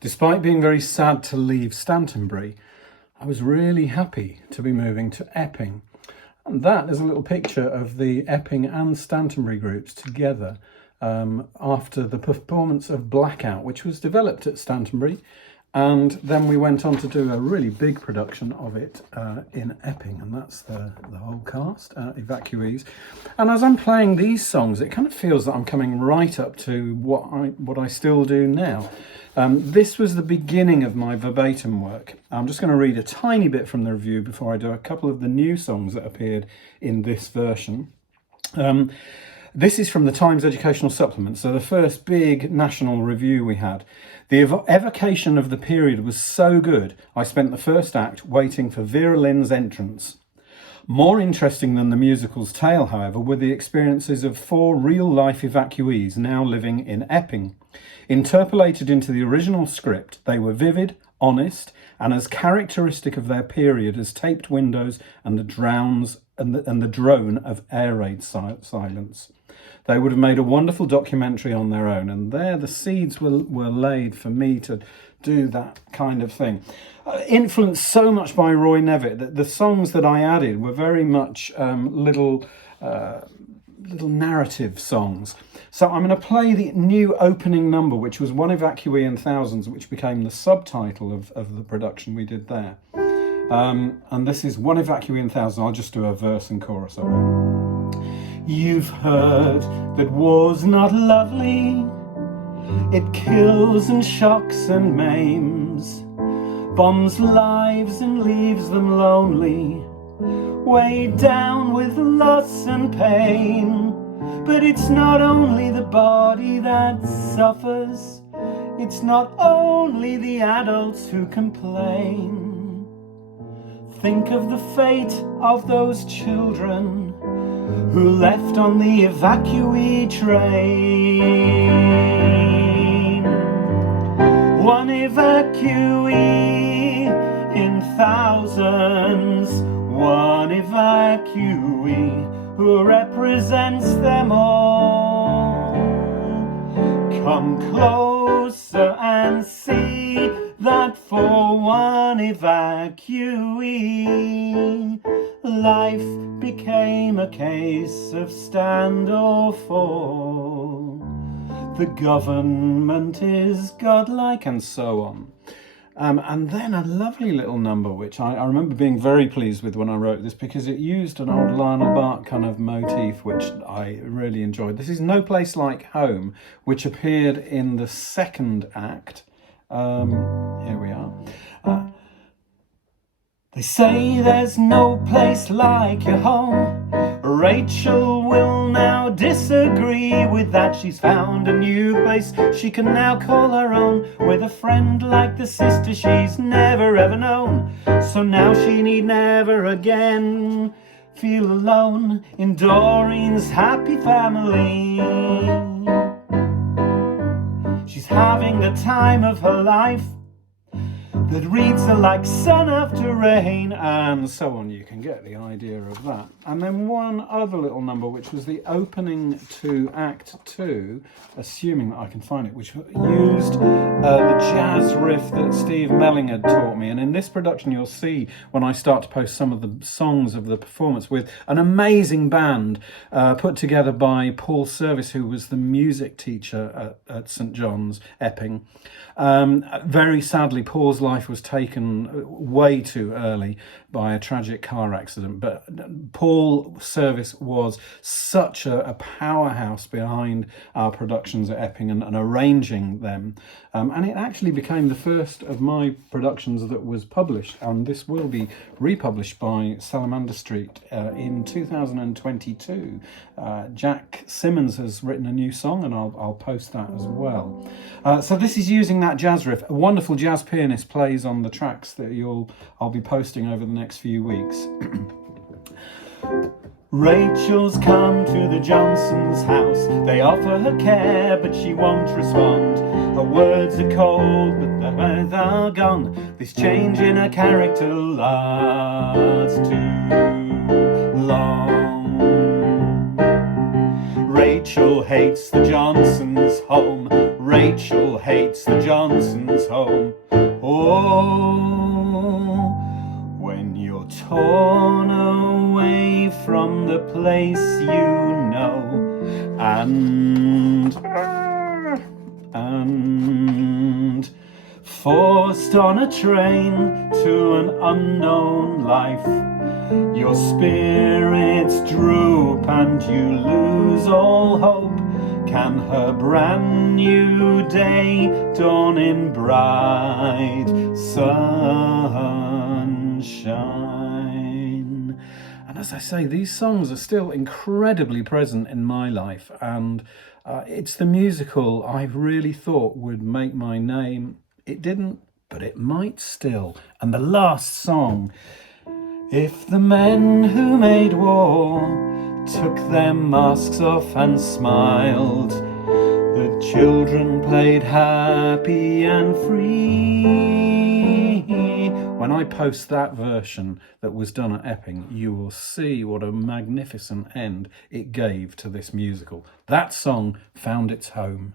Despite being very sad to leave Stantonbury, I was really happy to be moving to Epping. And that is a little picture of the Epping and Stantonbury groups together after the performance of Blackout, which was developed at Stantonbury. And then we went on to do a really big production of it in Epping, and that's the whole cast, Evacuees. And as I'm playing these songs, it kind of feels that I'm coming right up to what I still do now. This was the beginning of my verbatim work. I'm just going to read a tiny bit from the review before I do a couple of the new songs that appeared in this version. This is from the Times Educational Supplement, so the first big national review we had. The evocation of the period was so good, I spent the first act waiting for Vera Lynn's entrance. More interesting than the musical's tale, however, were the experiences of 4 real-life evacuees now living in Epping. Interpolated into the original script, they were vivid, honest, and as characteristic of their period as taped windows and the drone of air raid silence. They would have made a wonderful documentary on their own, and there the seeds were laid for me to do that kind of thing. Influenced so much by Roy Nevitt that the songs that I added were very much little narrative songs. So I'm going to play the new opening number, which was One Evacuee in Thousands, which became the subtitle of the production we did there. And this is One Evacuee in Thousands. I'll just do a verse and chorus of it. You've heard that war's not lovely. It kills and shocks and maims, bombs lives and leaves them lonely, weighed down with loss and pain. But it's not only the body that suffers, it's not only the adults who complain. Think of the fate of those children who left on the evacuee train. One evacuee in thousands, one evacuee who represents them all. Come closer and see that for one evacuee, life became a case of stand or fall. The government is godlike, and so on. And then a lovely little number, which I remember being very pleased with when I wrote this, because it used an old Lionel Bart kind of motif, which I really enjoyed. This is No Place Like Home, which appeared in the second act. Here we are. They say there's no place like your home. Rachel will now disagree with that. She's found a new place she can now call her own, with a friend like the sister she's never ever known. So now she need never again feel alone in Doreen's happy family. She's having the time of her life that reads her like sun after rain, and so on. You can get the idea of that. And then one other little number, which was the opening to Act 2, assuming that I can find it, which used the jazz riff that Steve Melling had taught me. And in this production, you'll see when I start to post some of the songs of the performance with an amazing band put together by Paul Service, who was the music teacher at St John's, Epping. Very sadly, Paul's life was taken way too early by a tragic car accident, but Paul Service was such a powerhouse behind our productions at Epping and arranging them, and it actually became the first of my productions that was published, and this will be republished by Salamander Street in 2022. Jack Simmons has written a new song, and I'll post that as well. So this is using that jazz riff. A wonderful jazz pianist plays on the tracks that I'll be posting over the next few weeks. Rachel's come to the Johnsons' house. They offer her care, but she won't respond. Her words are cold, but the words are gone. This change in her character lasts too long. Rachel Rachel hates the Johnsons' home. Rachel hates the Johnsons' home. Oh, when you're torn away from the place you know, and forced on a train to an unknown life, your spirits droop and you lose all hope. Can her brand new day dawn in bright sunshine? And as I say, these songs are still incredibly present in my life, and it's the musical I really thought would make my name. It didn't, but it might still. And the last song: if the men who made war took their masks off and smiled, the children played happy and free. When I post that version that was done at Epping, you will see what a magnificent end it gave to this musical. That song found its home.